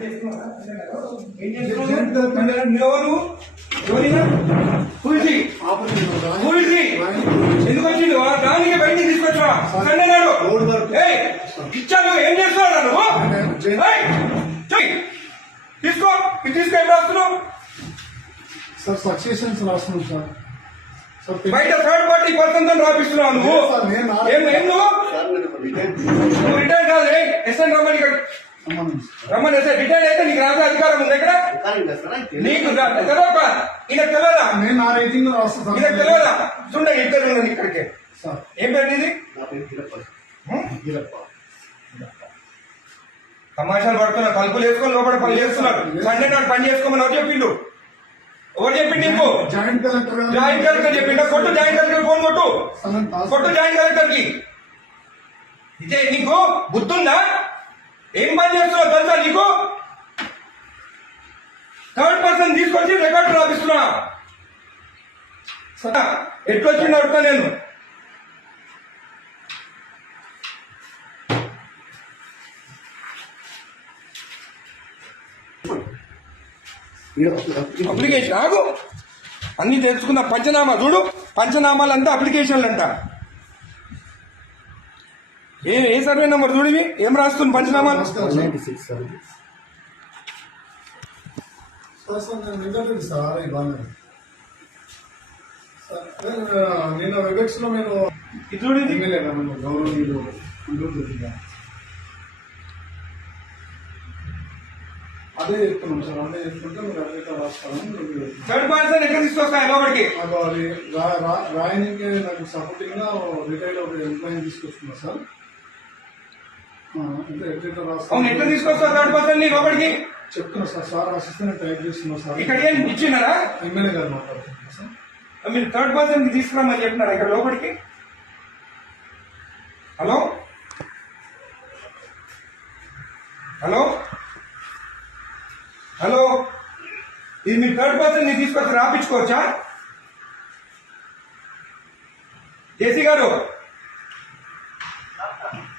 ఏం? Who is he? ఎందుకు వచ్చింది దానికి బయటికి తీసుకొచ్చా సండే నాడు. ఏయ్, ఇచ్చాను ఏం చేస్తున్నావు నువ్వు. తీసుకో. ఇది తీసుకో ఎప్పుడు వస్తున్నావు సార్ సక్సెషన్స్ రాస్తున్నాం సార్. బయట థర్డ్ పార్టీ పర్సన్తో రాపిస్తున్నావు నువ్వు? ఏం ఏం నువ్వు? రిటైర్ కాదు రే ఎస్ఎన్ సంబంధించి. రమ్మని ఎస్ఐ రిటైర్ అయితే నీకు రాసే అధికారం ఉంది ఇక్కడ నీకు ఈయన తెలియదా నేను నా రేటింగ్ రాస్తాను ఈయన సార్ తెలియదా చూడ ఇద్దరు ఉన్నది ఇక్కడికి? ఏం పేరు ఇది. తమాషాలు పడుతున్నారు తలుపులు వేసుకొని లోపల పని చేస్తున్నారు. సండే నాడు పని చేసుకోమని ఎవరు చెప్పిండు? ఎవరు చెప్పిండు నీకు? జాయింట్ కలెక్టర్ జాయింట్ కలెక్టర్ చెప్పిండు? కొట్టు జాయింట్ కలెక్టర్ ఫోన్ కొట్టు. కొట్టు జాయింట్ కలెక్టర్కి ఇదే నీకు బుద్ధుందా? ఏం పని చేస్తున్నావు తెలుసా నీకు? థర్డ్ పర్సన్ తీసుకొచ్చి రికార్డు రాపిస్తున్నా. సరే, ఎట్లొచ్చింది అడుగుతా నేను. అప్లికేషన్ ఆగు. అన్ని తెలుసుకున్న పంచనామా చూడు. పంచనామాలు అంతా అప్లికేషన్లు అంట ఏ ఏ సర్వే నెంబర్ చూడివి ఏం రాస్తుంది పంచనామా నమస్కారం సార్ సార్ సార్ నేను, నిన్న వెబెక్స్లో నేను ఇది. చూడు అదే చెప్తున్నాం సార్ అదే చెప్తుంటే మీరు అదే రాస్తారని ఎక్కడ తీసుకొస్తా నాకు అది రా- నాకు సపోర్టింగ్గా రిటైర్ ఒక ఎంప్లాయీ తీసుకొస్తున్నా సార్. ఎట్లా అవును రాస్తాను ఎక్కడ తీసుకొస్తా థర్డ్ పర్సన్ని లోపలికి చెప్తున్నా సార్ సార్ రాసిస్తే టైప్ చేస్తున్నా సార్. ఇక్కడ ఏం ఇచ్చినారా? ఎమ్మెల్యే గారు మాట్లాడుతున్నా సార్. మీరు థర్డ్ పర్సన్కి తీసుకురామని చెప్పినారా ఇక్కడ లోపలికి? హలో? హలో? హలో? ఇది మీరు థర్డ్ పర్సన్ని తీసుకొచ్చి రాపించుకోవచ్చా? జేసీ గారు?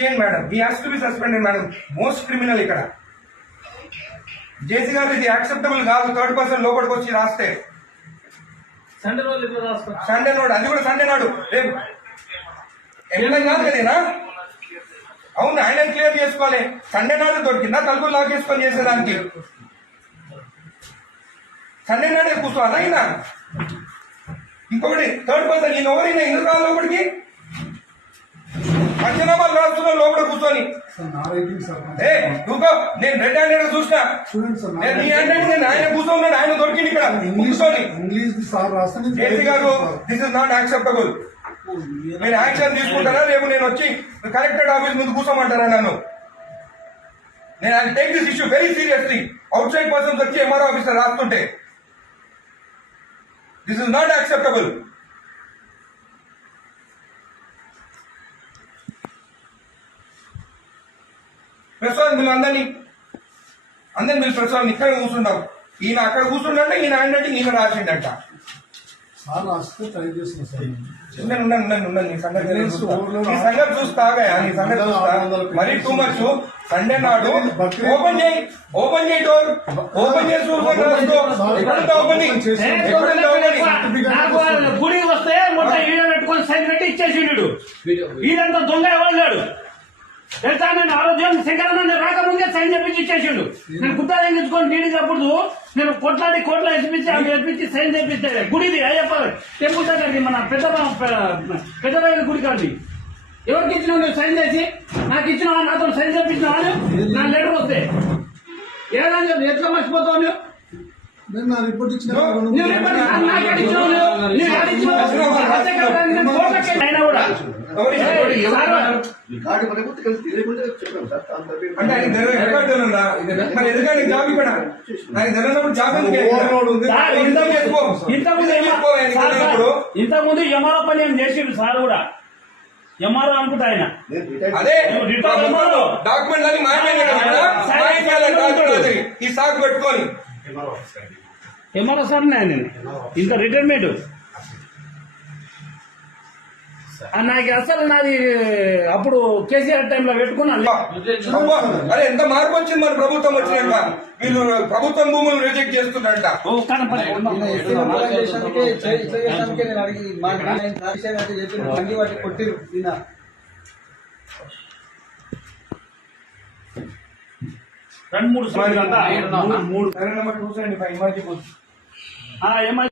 చేయండి madam. He has to be suspended madam most criminal ఇక్కడ. జేసీ గారు ఇది యాక్సెప్టబుల్ కాదు. థర్డ్ పర్సన్ లోపలికి వచ్చి రాస్తే. సండే రోజు సండే నాడు. అది కూడా సండే నాడు. రేపు. ఎంప్లాయ్ కాదు కదేనా? అవును ఆయన క్లియర్ చేసుకోవాలి. సండే నాడు దొరికిందా? తలుపులు లాక్ చేసుకొని చేసేదానికి. సండే నాడే కూర్చోవాలా ఇంకొకటి థర్డ్ పర్సన్ ఈయన ఎవరైనా ఎందుకు రాదు లోపలికి? పంచనామాలు రాస్తున్నావు లోపల కూర్చొని. నువ్వు నేను రెడ్ హ్యాండెడ్ చూసిన. చూడండి నేను నీ హ్యాండెడ్ నేను ఆయన కూర్చోన్నాడు ఆయన దొరికింది ఇక్కడ. కూర్చొని. ఇంగ్లీష్ సార్ గారు. దిస్ ఇస్ నాట్ యాక్సెప్టబుల్ నేను యాక్షన్ తీసుకుంటారా? రేపు నేను వచ్చి కలెక్టరేట్ ఆఫీస్ ముందు కూర్చోమంటారా నన్ను? నేను I take this issue very seriously. Outside persons వచ్చి MRO officer రాస్తుంటే. This is not acceptable Prasad మీరు అందరినీ అందరిని మీరు ప్రసాద్ ఇక్కడ కూర్చుంటాం ఈయన అక్కడ కూర్చుంటే ఈయన అంటే ఈయన రాసిండట. సార్ రాస్తే టైప్ చేస్తున్నా సార్. నేను. ఉన్నాను ఉన్నాను ఉన్నాను ఉన్నాను నీ సంగతి నేను చూస్తా. నీ సంగతి చూస్తాగా నీ సంగతి చూస్తా మరీ టూ మచ్ సండే నాడు ఓపెన్ చేయి ఓపెన్ చేయి డోర్ ఓపెన్ చేసి ఓపెన్ వాళ్ళు వస్తే మొత్తం ఈడ పెట్టుకొని సైన్ పెట్టి ఇచ్చేసి వీడు వీడంతా దొంగ ఎవరు లేడు? తెలుసా? నేను ఆరోగ్యం శంకరన్న రాకముందే సైన్ చెప్పించి ఇచ్చేసిండు. నేను గుత్తా తెగించుకొని డీడీ తప్పుడు నేను కొట్లాడి కోట్ల ఎత్తిపించి అవి ఎత్తిపించి సైన్ చేపిస్తే గుడిది అయ్యప్ప టెంపుల్ దగ్గరికి మన పెద్ద పెద్దరాయల గుడి కాదు ఎవరికి ఇచ్చినావు నువ్వు సైన్ చేసి? నాకు ఇచ్చినావా? నాతో సైన్ చేపించినావా? నా లెటర్ వస్తే. ఏదని చెప్పి ఎట్లా మర్చిపోతావు నువ్వు? నేను నా రిపోర్ట్ ఇచ్చిన. ఇంతకుముందు ఎంఆర్ఓ పని ఏం చేసిండు సార్ కూడా? ఎంఆర్ఓ అనుకుంటా ఆయన. అదే. డాక్యుమెంట్. ఈ సాకు పెట్టుకొని. ఎంఆర్ఓ సార్ నేను? ఇంకా రిటైర్మెంట్ నాకు అసలు నాది అప్పుడు కేసీఆర్ టైంలో పెట్టుకున్నాను అబ్బా, అరే ఎంత మార్పు వచ్చింది మన ప్రభుత్వం వచ్చినాక? వీళ్ళు ప్రభుత్వం భూములు రిజెక్ట్ వాటి కొట్టిరు రెండు మూడు మూడు సరే నెంబర్ చూసండి ఇమాజీ Hi, am I